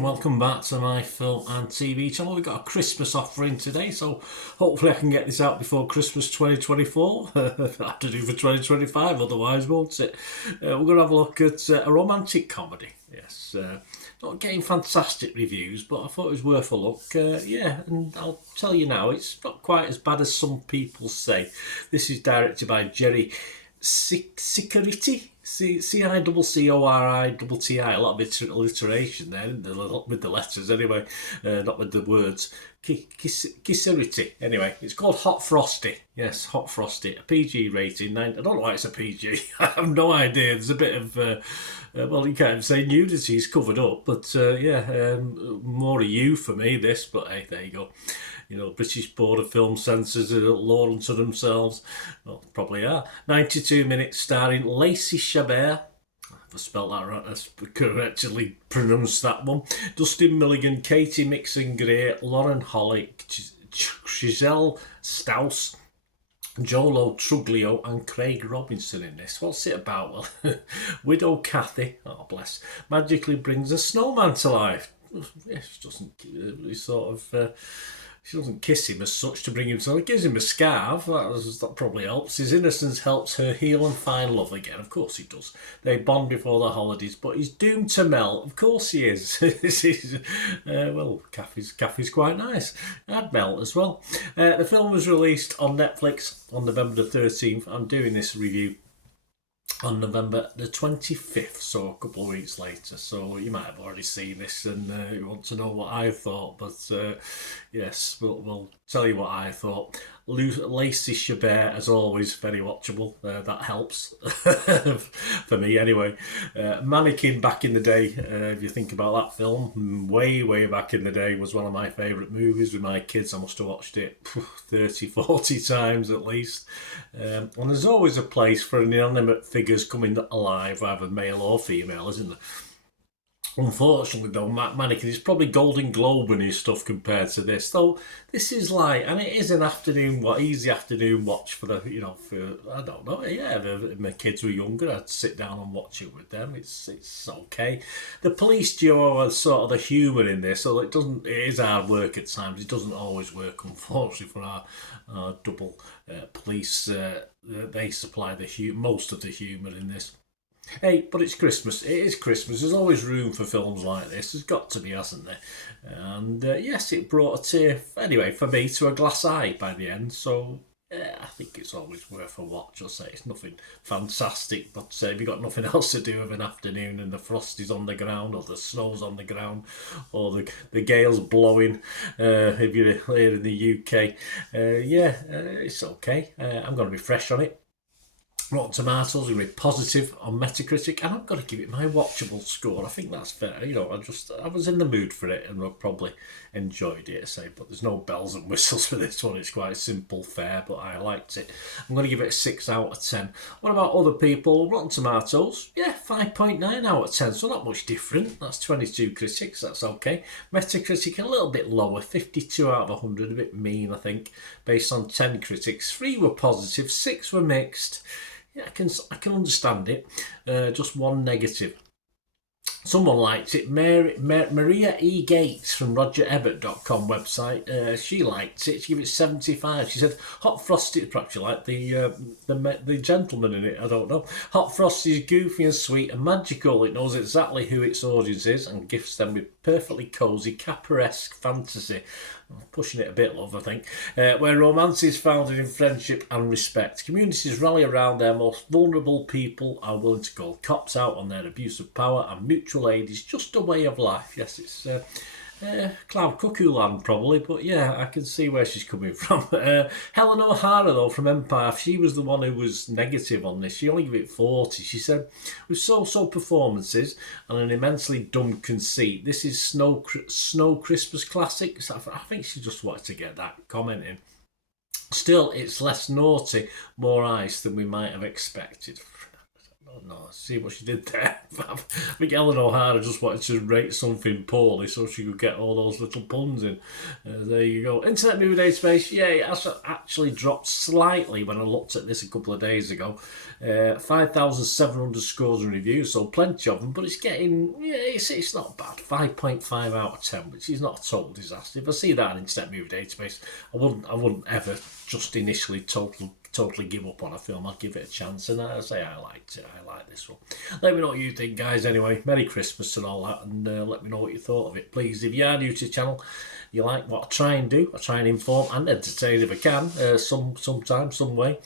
Welcome back to my film and TV channel. We've got a Christmas offering today, so hopefully I can get this out before Christmas 2024. I have to do for 2025, otherwise won't it? We're going to have a look at a romantic comedy. Yes, not getting fantastic reviews, but I thought it was worth a look. Yeah, and I'll tell you now, it's not quite as bad as some people say. This is directed by Jerry Cicciotti. Ciccoritti. A lot of alliteration there, with the letters anyway, not with the words. Cicciotti. Anyway, it's called Hot Frosty. Yes, Hot Frosty. A PG rating. I don't know why it's a PG. I have no idea. There's a bit of, well, you can't even say nudity is covered up, but yeah, more a U for me, this, but hey, there you go. You know, British Board of Film Censors are law unto themselves. Well, probably are. 92 minutes starring Lacey Chabert. I've spelled that right. I've correctly pronounced that one. Dustin Milligan, Katie Mixon-Gray, Lauren Holly, Giselle Staus, Jolo Truglio and Craig Robinson in this. What's it about? Well, Widow Kathy, oh bless, magically brings a snowman to life. She doesn't she doesn't kiss him as such to bring him to life. It gives him a scarf. That probably helps. His innocence helps her heal and find love again. Of course he does. They bond before the holidays, but he's doomed to melt. Of course he is. Well, Kathy's quite nice. I'd melt as well. The film was released on Netflix on November the 13th. I'm doing this review on November the 25th, so a couple of weeks later. So you might have already seen this and you want to know what I thought, but yes, we'll tell you what I thought. Lacey Chabert, as always, very watchable. That helps for me anyway. Mannequin, back in the day, if you think about that film, way back in the day, was one of my favourite movies with my kids. I must have watched it 30, 40 times at least. And there's always a place for inanimate figures coming alive, either male or female, isn't there? Unfortunately, though, Mannequin is probably Golden Globe and his stuff compared to this. Though this is like, and it is an easy afternoon watch for I don't know. Yeah, if my kids were younger, I'd sit down and watch it with them. It's okay. The police duo are sort of the humour in this, so it is hard work at times. It doesn't always work, unfortunately, for our double police. They supply most of the humour in this. Hey, but it's Christmas. It is Christmas. There's always room for films like this. There's got to be, hasn't there? And yes, it brought a tear, anyway, for me, to a glass eye by the end. So yeah, I think it's always worth a watch. I'll say it's nothing fantastic, but if you've got nothing else to do of an afternoon and the frost is on the ground or the snow's on the ground or the gale's blowing, if you're here in the UK, it's okay. I'm going to be fresh on it. Rotten Tomatoes going to be positive on Metacritic, and I'm going to give it my watchable score. I think that's fair. I was in the mood for it, and I probably enjoyed it. But there's no bells and whistles for this one. It's quite simple fare, but I liked it. I'm going to give it a 6 out of 10. What about other people? Rotten Tomatoes, 5.9 out of 10. So not much different. That's 22 critics. That's okay. Metacritic a little bit lower, 52 out of 100. A bit mean, I think, based on 10 critics. 3 were positive, 6 were mixed. Yeah, I can understand it. Just 1 negative. Someone liked it. Maria E. Gates from RogerEbert.com website. She liked it. She gave it 75. She said, Hot Frosty, perhaps you like the gentleman in it, I don't know. Hot Frosty is goofy and sweet and magical. It knows exactly who its audience is and gifts them with perfectly cosy, Capper-esque fantasy. I'm pushing it a bit, love, I think. Where romance is founded in friendship and respect. Communities rally around their most vulnerable people, are willing to call cops out on their abuse of power, and mutual aid is just a way of life. Yes, it's Cloud Cuckoo Land probably, but yeah, I can see where she's coming from. Helen O'Hara, though, from Empire, she was the one who was negative on this. She only gave it 40. She said, with so-so performances and an immensely dumb conceit, this is Snow Christmas classic. So I think she just wanted to get that comment in. Still, it's less naughty, more ice than we might have expected. Oh no, see what she did there. I think Ellen O'Hara just wanted to rate something poorly so she could get all those little puns in. There you go. Internet Movie Database, yeah, it has actually dropped slightly when I looked at this a couple of days ago. 5,700 scores and reviews, so plenty of them, but it's getting, yeah, it's not bad. 5.5 out of 10, which is not a total disaster. If I see that on Internet Movie Database, I wouldn't ever just initially totally give up on a film. I'd give it a chance, and I say I liked it. I like this one. Let me know what you think, guys. Anyway, Merry Christmas and all that, and let me know what you thought of it, please. If you are new to the channel, you like what I try and do. I try and inform and entertain if I can, sometime, some way.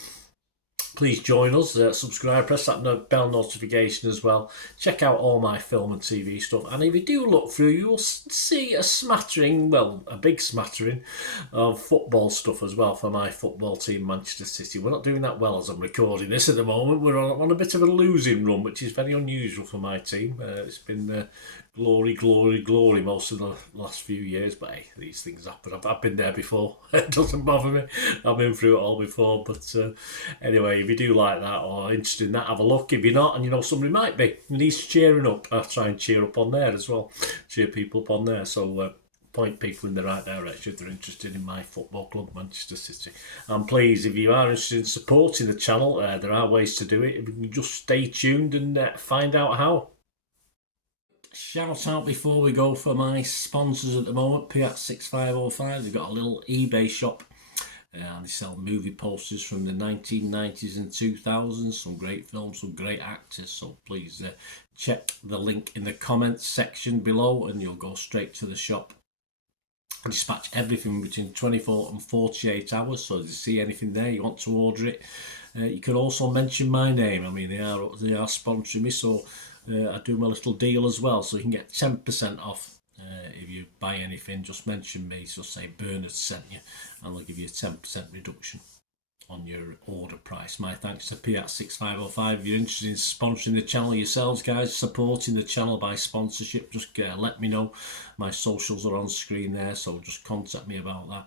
Please join us, subscribe, press that bell notification as well. Check out all my film and TV stuff. And if you do look through, you will see a smattering, well, a big smattering of football stuff as well for my football team, Manchester City. We're not doing that well as I'm recording this at the moment. We're on a bit of a losing run, which is very unusual for my team. It's been glory most of the last few years, but hey, these things happen. I've been there before. It doesn't bother me. I've been through it all before. But anyway, if you do like that or interested in that, have a look. If you're not, and you know somebody might be, needs cheering up, I try and cheer up on there as well. Cheer people up on there. So point people in the right direction if they're interested in my football club, Manchester City. And please, if you are interested in supporting the channel, there are ways to do it. If you can just stay tuned and find out how. Shout out before we go for my sponsors at the moment, Piat6505. They've got a little eBay shop and they sell movie posters from the 1990s and 2000s. Some great films, some great actors. So please check the link in the comments section below and you'll go straight to the shop. I dispatch everything between 24 and 48 hours. So if you see anything there, you want to order it, you can also mention my name. I mean, they are sponsoring me, so I do my little deal as well, so you can get 10% off if you buy anything. Just mention me, just say Bernard sent you, and they'll give you a 10% reduction on your order price. My thanks to Piat6505. If you're interested in sponsoring the channel yourselves, guys, supporting the channel by sponsorship, just let me know. My socials are on screen there, so just contact me about that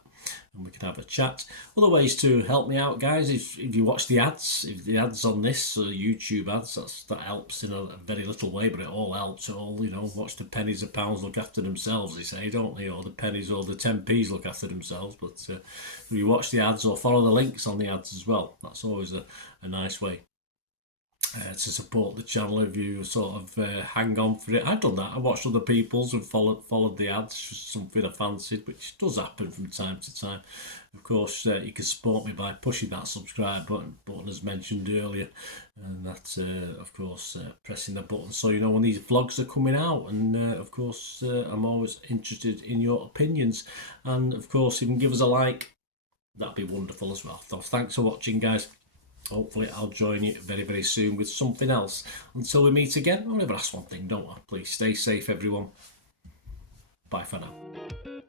and we can have a chat. Other ways to help me out, guys, if you watch the ads, if the ads on this YouTube ads, that helps in a very little way, but it all helps. It all, watch the pennies and pounds look after themselves, they say, don't they? Or the pennies or the 10p's look after themselves. But if you watch the ads or follow the links on the ads as well, that's always a nice way to support the channel. If you sort of hang on for it, I've done that. I watched other people's and followed the ads, just something I fancied, which does happen from time to time. Of course, you can support me by pushing that subscribe button as mentioned earlier, and that's of course pressing the button so you know when these vlogs are coming out. And of course, I'm always interested in your opinions, and of course, if you can give us a like, that'd be wonderful as well. So thanks for watching, guys. Hopefully I'll join you very, very soon with something else. Until we meet again, I'll never ask one thing, don't I? Please stay safe, everyone. Bye for now.